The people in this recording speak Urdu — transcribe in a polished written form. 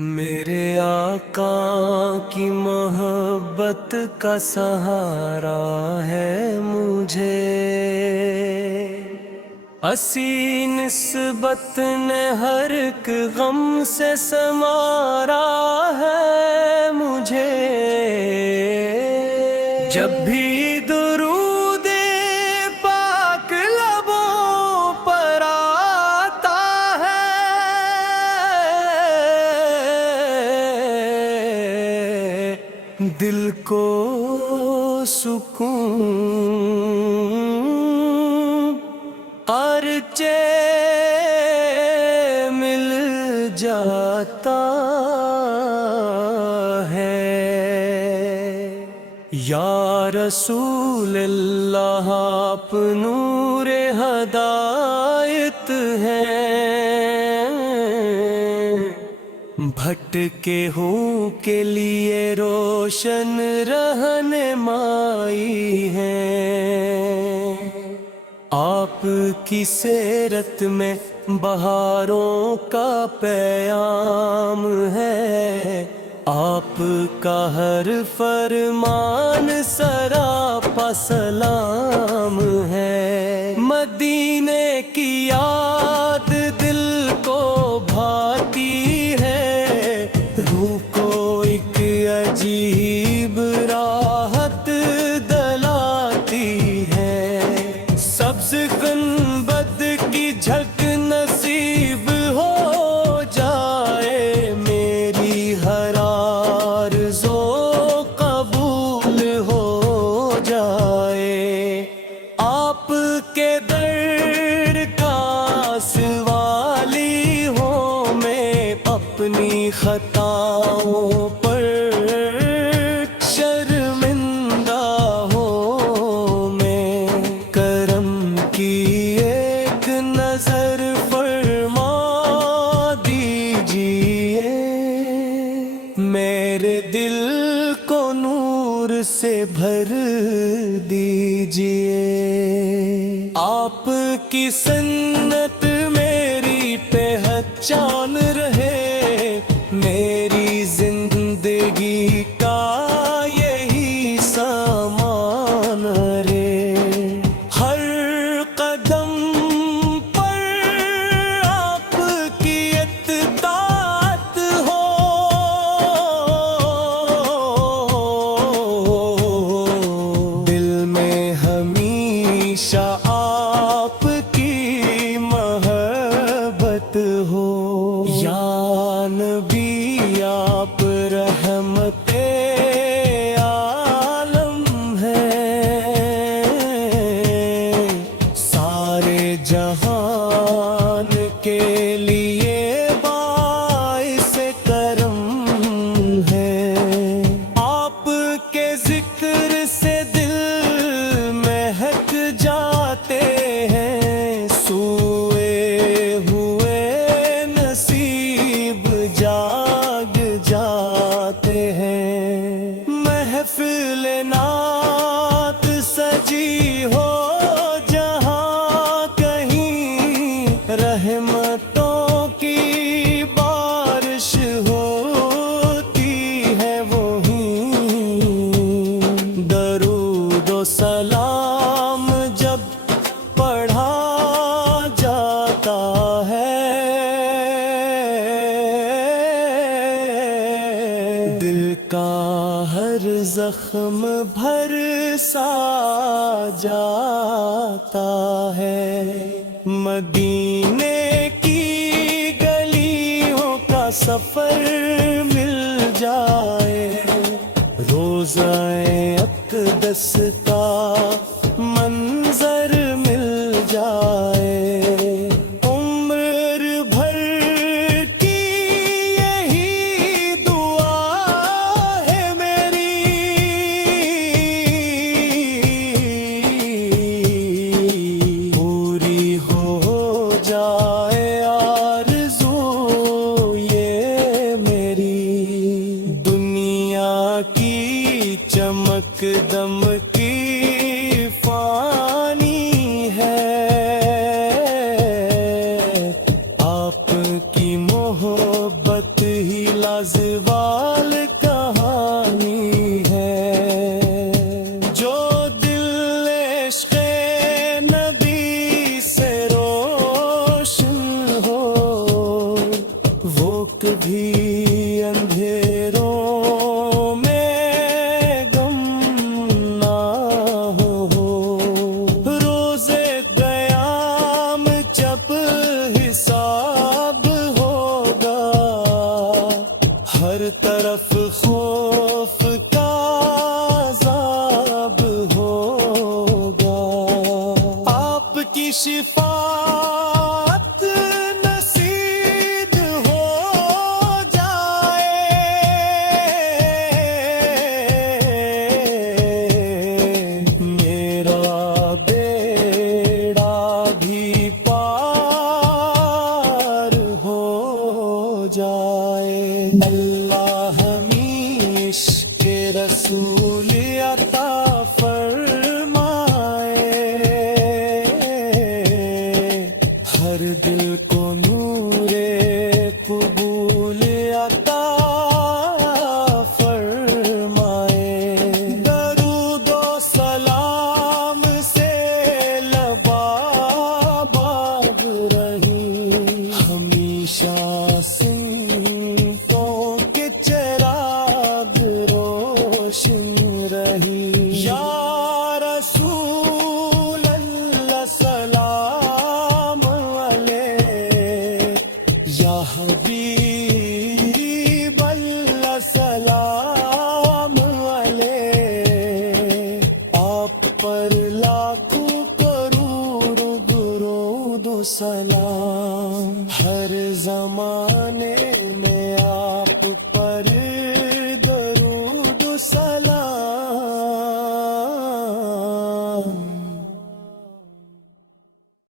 میرے آقا کی محبت کا سہارا ہے مجھے، اسی نسبت نے ہر ایک غم سے سنوارا ہے مجھے۔ جب بھی درود پاک لبوں پر آتا ہے، دل کو سکون اگرچہ مل جاتا ہے۔ یا رسول اللہ آپ نور ہدایت ہیں، بھٹکے ہوں کے لیے روشن رہنمائی ہیں۔ آپ کی سیرت میں بہاروں کا پیام ہے، آپ کا ہر فرمان سراپا سلام ہے۔ مدینے کی یاد دل کو بھاتی ہے، روح کو ایک عجیب راحت دلاتی ہے۔ سبز گنبد کی جھلک نصیب ہو جائے، میری ہر آرزو قبول ہو جائے۔ آپ کے در کا سوالی ہوں میں، اپنی خطاؤں پر شرمندہ ہوں میں۔ کرم کی ایک نظر فرما دیجئے، میرے دل کو نور سے بھر دیجئے۔ آپ کی سنت میری پہچان رہے، میری زندگی کا یہی سامان رے۔ ہر قدم پر آپ کی اطاعت ہو، دل میں ہمیشہ آپ کی محبت ہو۔ یا نبی آپ رحمت عالم ہے، سارے جہان کے لیے باعث کرم ہے۔ آپ کے ذکر سے دل مہک جاتے ہیں، سوئے ہوئے نصیب جاگ جاتے ہیں۔ محفل نعت سجی ہو جہاں کہیں، رحمتوں کی بارش ہوتی ہے وہیں۔ درود و سلام جب پڑھا جاتا ہے، دل کا ہر زخم بھر سا جاتا ہے۔ مدینے کی گلیوں کا سفر مل جائے، روضہ اقدس کا منظر مل جائے، عمر بھر کی یہی دعا ہے میری، پوری ہو جائے آرزو یہ میری۔ دنیا کی چمک دمکی زوال کہانی ہے، جو دل عشق نبی سے روشن ہو، وہ کبھی اندھیروں میں غم نہ ہو۔ روز قیام جب حساب ہوگا، ہر طرف خوف کا عذاب ہوگا، آپ کی شفاعت نصیب ہو جائے، میرا بیڑا بھی پار ہو جائے۔